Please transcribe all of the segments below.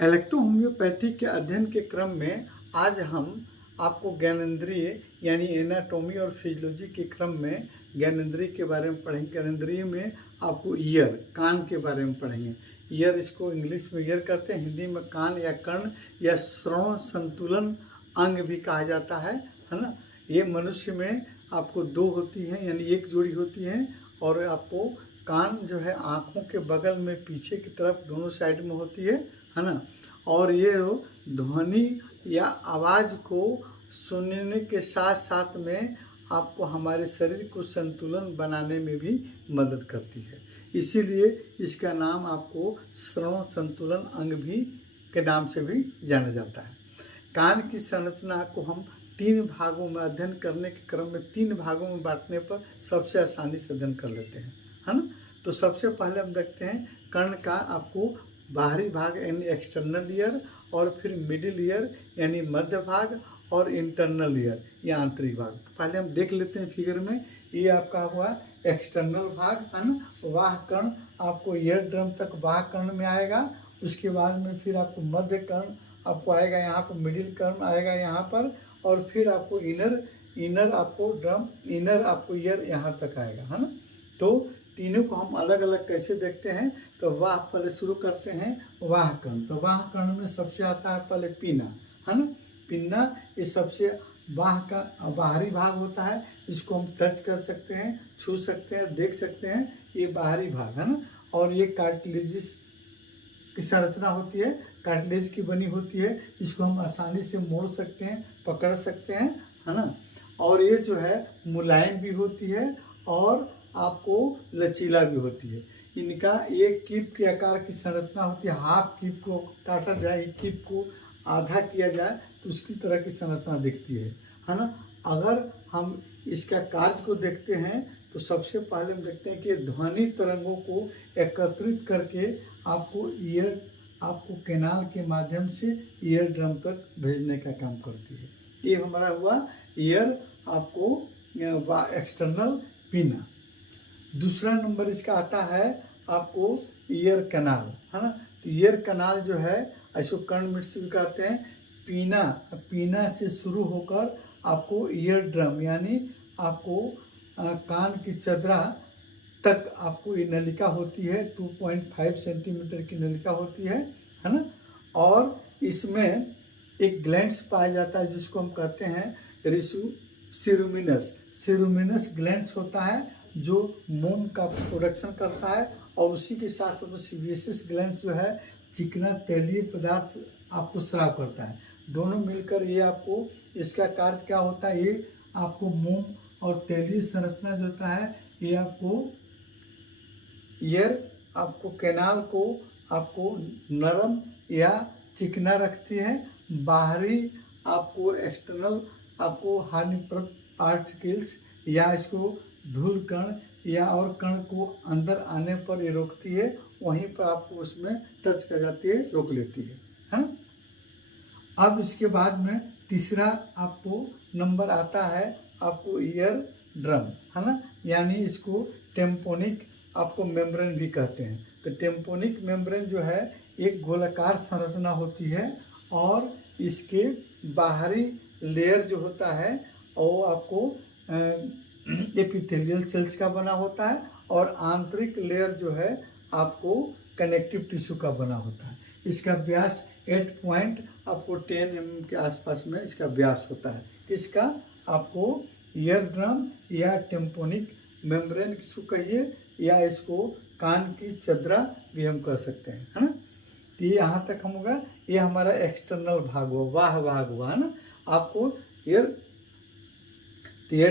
Electrohomoeopathy के अध्ययन के क्रम में आज हम आपको ज्ञानेंद्रिय यानी एनाटॉमी और फिजियोलॉजी के क्रम में ज्ञानेंद्रिय के बारे में पढ़ेंगे। ज्ञानेंद्रिय में आपको ईयर, कान के बारे में पढ़ेंगे। ईयर, इसको इंग्लिश में ईयर कहते हैं, हिंदी में कान या कर्ण या श्रवण संतुलन अंग भी कहा जाता है ना। ये मनुष्य में आपको दो होती हैं, यानी एक जोड़ी होती है, और आपको कान जो है आँखों के बगल में पीछे की तरफ दोनों साइड में होती है ना। और ये ध्वनि या आवाज़ को सुनने के साथ साथ में आपको हमारे शरीर को संतुलन बनाने में भी मदद करती है। इसीलिए इसका नाम आपको श्रवण संतुलन अंग भी के नाम से भी जाना जाता है। कान की संरचना को हम 3 भागों में अध्ययन करने के क्रम में 3 भागों में बांटने पर सबसे आसानी से अध्ययन कर लेते हैं, है ना। तो सबसे पहले हम देखते हैं कर्ण का आपको बाहरी भाग यानी एक्सटर्नल ईयर, और फिर मिडिल ईयर यानी मध्य भाग, और इंटरनल ईयर या आंतरिक भाग। पहले हम देख लेते हैं फिगर में। ये आपका हुआ एक्सटर्नल भाग, है ना। वाह कर्ण आपको ईयर ड्रम तक वाह कर्ण में आएगा। उसके बाद में फिर आपको मध्य कर्ण आपको आएगा यहाँ पर, मिडिल कर्ण आएगा यहाँ पर, और फिर आपको इनर आपको ड्रम, इनर आपको ईयर यहाँ तक आएगा, है ना। तो तीनों को हम अलग अलग कैसे देखते हैं, तो वाह पहले शुरू करते हैं वाह कर्ण। तो वाह कर्ण में सबसे आता है पहले पीना, है ना। पिन्ना ये सबसे वाह का बाहरी भाग होता है। इसको हम टच कर सकते हैं, छू सकते हैं, देख सकते हैं, ये बाहरी भाग है ना। और ये कार्टिलेजिस की संरचना होती है, कार्टिलेज की बनी होती है। इसको हम आसानी से मोड़ सकते हैं, पकड़ सकते हैं, है ना। और ये जो है मुलायम भी होती है और आपको लचीला भी होती है। इनका एक कीप के आकार की संरचना होती है। हाफ कीप को काटा जाए, एक कीप को आधा किया जाए तो उसकी तरह की संरचना दिखती है ना। अगर हम इसका कार्य को देखते हैं तो सबसे पहले हम देखते हैं कि ध्वनि तरंगों को एकत्रित करके आपको ईयर, आपको कैनाल के माध्यम से ईयर ड्रम तक भेजने का काम करती है। ये हमारा हुआ ईयर, आपको एक्सटर्नल पीना। दूसरा नंबर इसका आता है आपको ईयर कैनाल, है ना। तो ईयर कैनाल जो है इसको कर्ण मिट्स भी कहते हैं। पीना से शुरू होकर आपको ईयर ड्रम यानी आपको कान की चदरा तक आपको ये नलिका होती है। 2.5 सेंटीमीटर की नलिका होती है ना। और इसमें एक ग्लैंड्स पाया जाता है जिसको हम कहते हैं सिरुमिनस ग्लैंड्स होता है, जो मोम का प्रोडक्शन करता है। और उसी के साथ साथ सीबेसियस ग्लैंड्स जो है चिकना तैलीय पदार्थ आपको स्राव करता है। दोनों मिलकर ये आपको, इसका कार्य क्या होता है, ये आपको मोम और तैलीय संरचना जो होता है ये आपको ईयर, आपको कैनाल को आपको नरम या चिकना रखती है। बाहरी आपको एक्सटर्नल आपको हानिप्रद पार्टिकल्स या इसको धूल कण या और कण को अंदर आने पर ये रोकती है। वहीं पर आपको उसमें टच कर जाती है, रोक लेती है ना। अब इसके बाद में तीसरा आपको नंबर आता है आपको ईयर ड्रम, है ना। यानी इसको टेम्पोनिक आपको मेम्ब्रेन भी कहते हैं। तो टेम्पोनिक मेम्ब्रेन जो है एक गोलाकार संरचना होती है, और इसके बाहरी लेयर जो होता है वो आपको एपिथेलियल सेल्स का बना होता है, और आंतरिक लेयर जो है आपको कनेक्टिव टिश्यू का बना होता है। इसका व्यास 8 पॉइंट आपको 10 mm के आसपास में इसका व्यास होता है। इसका आपको ईयर ड्रम या टेम्पोनिक मेम्ब्रेन किसको कहिए, या इसको कान की चदरा भी हम कह सकते हैं, है ना। तो ये यहाँ तक हम होगा, ये हमारा एक्सटर्नल भाग हुआ, वाह भाग हुआ, है ना। आपको ईयर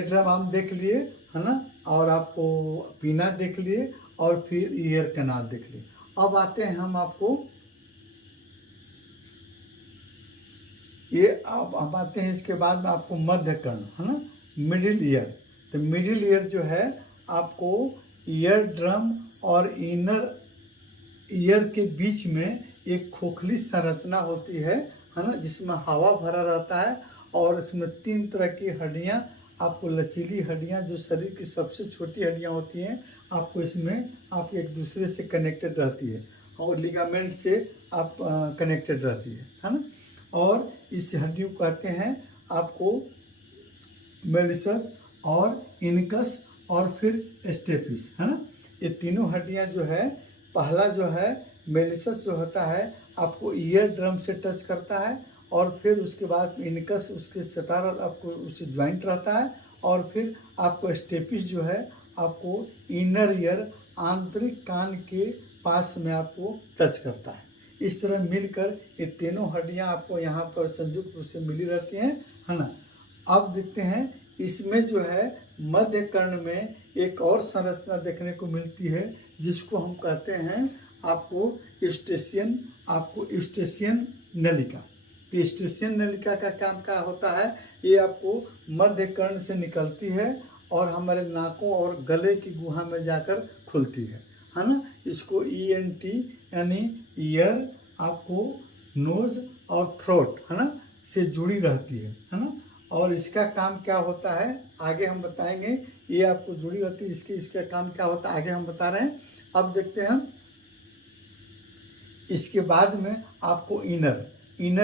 ड्रम हम देख लिए, है ना, और आपको पीना देख लिए, और फिर ईयर कैनाल देख लिए। अब आते हैं हम आपको ये, अब हम आते हैं इसके बाद में आपको मध्य कर्ण, है ना, मिडिल ईयर। तो मिडिल ईयर जो है आपको ईयर ड्रम और इनर ईयर के बीच में एक खोखली संरचना होती है ना, जिसमें हवा भरा रहता है। और इसमें 3 तरह की हड्डियां, आपको लचीली हड्डियां जो शरीर की सबसे छोटी हड्डियां होती हैं, आपको इसमें आप एक दूसरे से कनेक्टेड रहती है, और लिगामेंट से आप कनेक्टेड रहती है ना। और इस हड्डी को कहते हैं आपको मेलिसस और इनकस और फिर स्टेपिस, है ना। ये तीनों हड्डियां जो है, पहला जो है मेलिसस जो होता है आपको ईयर ड्रम से टच करता है, और फिर उसके बाद इनकस उसके सटार आपको उससे ज्वाइंट रहता है, और फिर आपको स्टेपिस जो है आपको इनर ईयर आंतरिक कान के पास में आपको टच करता है। इस तरह मिलकर ये तीनों हड्डियां आपको यहाँ पर संयुक्त रूप से मिली रहती हैं, है ना। अब देखते हैं इसमें जो है मध्य कर्ण में एक और संरचना देखने को मिलती है जिसको हम कहते हैं आपको यूस्टेशियन नलिका। यूस्टेशियन नलिका का काम क्या होता है, ये आपको मध्य कर्ण से निकलती है और हमारे नाकों और गले की गुहा में जाकर खुलती है ना। इसको ENT यानी ईयर, आपको नोज और थ्रोट, है ना, से जुड़ी रहती है ना। और इसका काम क्या होता है आगे हम बताएंगे। ये आपको जुड़ी रहती है, इसका काम क्या होता है आगे हम बता रहे हैं। अब देखते हैं हम इसके बाद में आपको इनर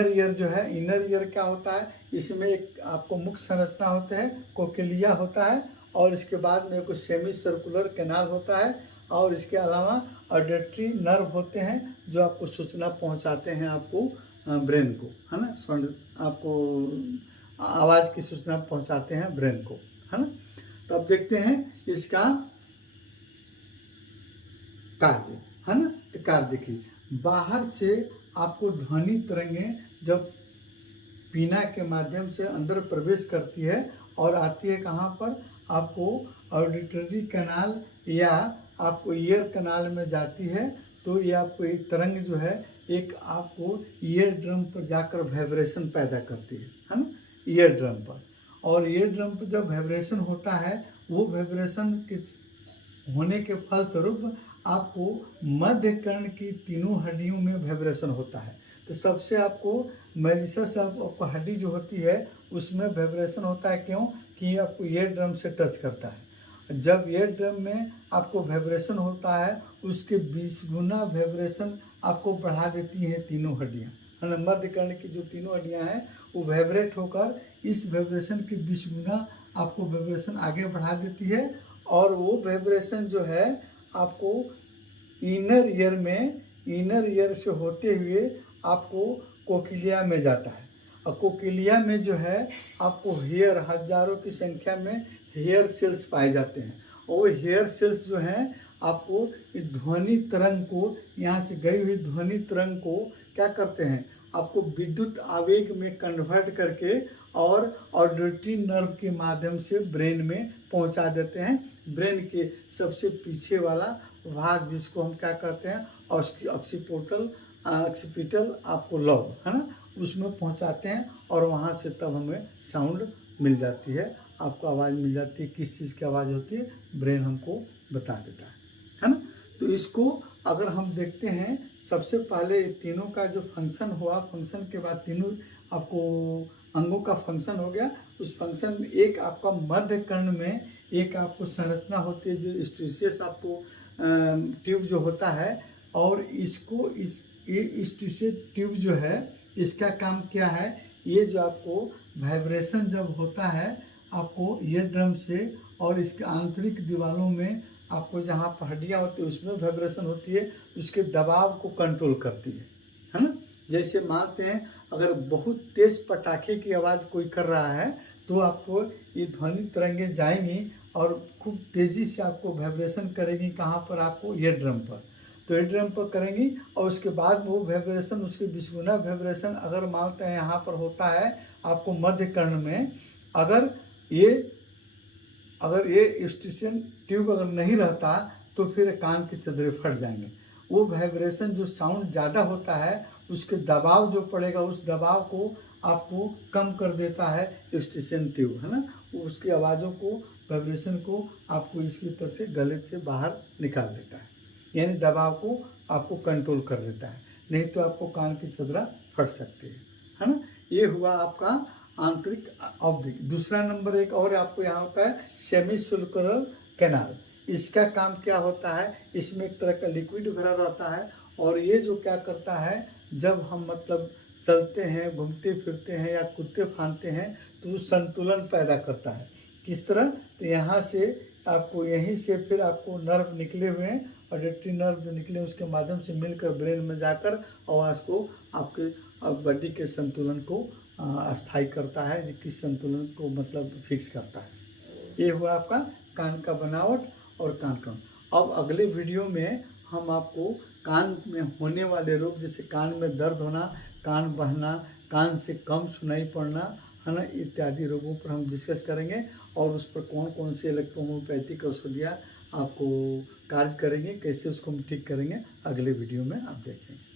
ईयर जो है, इनर ईयर क्या होता है, इसमें एक आपको मुख्य संरचना होते हैं, कोक्लिया होता है, और इसके बाद में एक सेमी सर्कुलर कैनाल होता है, और इसके अलावा ऑडिटरी नर्व होते हैं जो आपको सूचना पहुंचाते हैं आपको ब्रेन को, है ना। आपको आवाज़ की सूचना पहुंचाते हैं ब्रेन को, है ना। तो अब देखते हैं इसका कार्य, है ना। तो कार्य देखिए, बाहर से आपको ध्वनि तरंगें जब पीना के माध्यम से अंदर प्रवेश करती है और आती है कहाँ पर, आपको ऑडिटरी कैनाल या आपको ईयर कैनाल में जाती है, तो ये आपको एक तरंग जो है एक आपको ईयर ड्रम पर जाकर वाइब्रेशन पैदा करती है ना, ईयर ड्रम पर। और ईयर ड्रम पर जब वाइब्रेशन होता है, वो वाइब्रेशन के होने के फलस्वरूप आपको मध्य कर्ण की तीनों हड्डियों में वाइब्रेशन होता है। तो सबसे आपको मेलिसस आपको हड्डी जो होती है उसमें वाइब्रेशन होता है, क्यों कि आपको ईयर ड्रम से टच करता है। जब ईयर ड्रम में आपको वाइब्रेशन होता है, उसके 20 गुना वाइब्रेशन आपको बढ़ा देती है तीनों हड्डियाँ, है ना। मध्य कर्ण की जो तीनों हड्डियाँ हैं वो वाइब्रेट होकर इस वाइब्रेशन के 20 गुना आपको वाइब्रेशन आगे बढ़ा देती है, और वो वाइब्रेशन जो है आपको इनर ईयर से होते हुए आपको कोक्लिया में जाता है। और कोक्लिया में जो है आपको हेयर, हजारों की संख्या में हेयर सेल्स पाए जाते हैं, और वो हेयर सेल्स जो हैं आपको ध्वनि तरंग को, यहाँ से गई हुई ध्वनि तरंग को क्या करते हैं, आपको विद्युत आवेग में कन्वर्ट करके और ऑडिटरी नर्व के माध्यम से ब्रेन में पहुंचा देते हैं। ब्रेन के सबसे पीछे वाला भाग जिसको हम क्या कहते हैं, ऑक्सीपिटल आपको लॉब, है ना, उसमें पहुंचाते हैं, और वहां से तब हमें साउंड मिल जाती है, आपको आवाज़ मिल जाती है। किस चीज़ की आवाज़ होती है, ब्रेन हमको बता देता है ना। तो इसको अगर हम देखते हैं, सबसे पहले तीनों का जो फंक्शन हुआ, फंक्शन के बाद तीनों आपको अंगों का फंक्शन हो गया। उस फंक्शन में एक आपका मध्य कर्ण में एक आपको संरचना होती है जो स्टीशियस आपको ट्यूब जो होता है, और इसको ये स्टीशियस ट्यूब जो है इसका काम क्या है, ये जो आपको वाइब्रेशन जब होता है आपको ईयर ड्रम से, और इसके आंतरिक दीवारों में आपको जहाँ पर हड्डियाँ होती है उसमें वाइब्रेशन होती है, उसके दबाव को कंट्रोल करती है ना। जैसे मानते हैं अगर बहुत तेज़ पटाखे की आवाज़ कोई कर रहा है तो आपको ये ध्वनि तरंगें जाएंगी और खूब तेज़ी से आपको वाइब्रेशन करेंगी, कहाँ पर, आपको ईयर ड्रम पर। तो ईयर ड्रम पर करेंगी, और उसके बाद वो वाइब्रेशन, उसके 20 गुना वाइब्रेशन अगर मानते हैं यहाँ पर होता है आपको मध्य कर्ण में, अगर ये स्टीशियन ट्यूब अगर नहीं रहता तो फिर कान के चदरे फट जाएंगे। वो वाइब्रेशन जो साउंड ज़्यादा होता है उसके दबाव जो पड़ेगा, उस दबाव को आपको कम कर देता है स्टीशियन ट्यूब, है ना। उसकी आवाज़ों को, वाइब्रेशन को आपको इसकी तरफ से गले से बाहर निकाल देता है, यानी दबाव को आपको कंट्रोल कर देता है, नहीं तो आपको कान की चदरा फट सकती है ना। ये हुआ आपका आंतरिक अवधि। दूसरा नंबर एक और आपको यहाँ होता है सेमी सर्कुलर कैनाल। इसका काम क्या होता है, इसमें एक तरह का लिक्विड भरा रहता है, और ये जो क्या करता है जब हम मतलब चलते हैं, घूमते फिरते हैं या कूदते फांदते हैं तो वो संतुलन पैदा करता है। किस तरह? तो यहाँ से आपको, यहीं से फिर आपको नर्व निकले हुए हैं, ऑडिटरी नर्व जो निकले उसके माध्यम से मिलकर ब्रेन में जाकर आवाज़ को आपके बॉडी के संतुलन को अस्थायी करता है, जिसकी संतुलन को मतलब फिक्स करता है। ये हुआ आपका कान का बनावट और कान का। अब अगले वीडियो में हम आपको कान में होने वाले रोग, जैसे कान में दर्द होना, कान बहना, कान से कम सुनाई पड़ना, है ना, इत्यादि रोगों पर हम डिस्कस करेंगे और उस पर कौन कौन सी इलेक्ट्रोहोम्योपैथिक औषधियाँ आपको कार्य करेंगे, कैसे उसको हम ठीक करेंगे, अगले वीडियो में आप देखेंगे।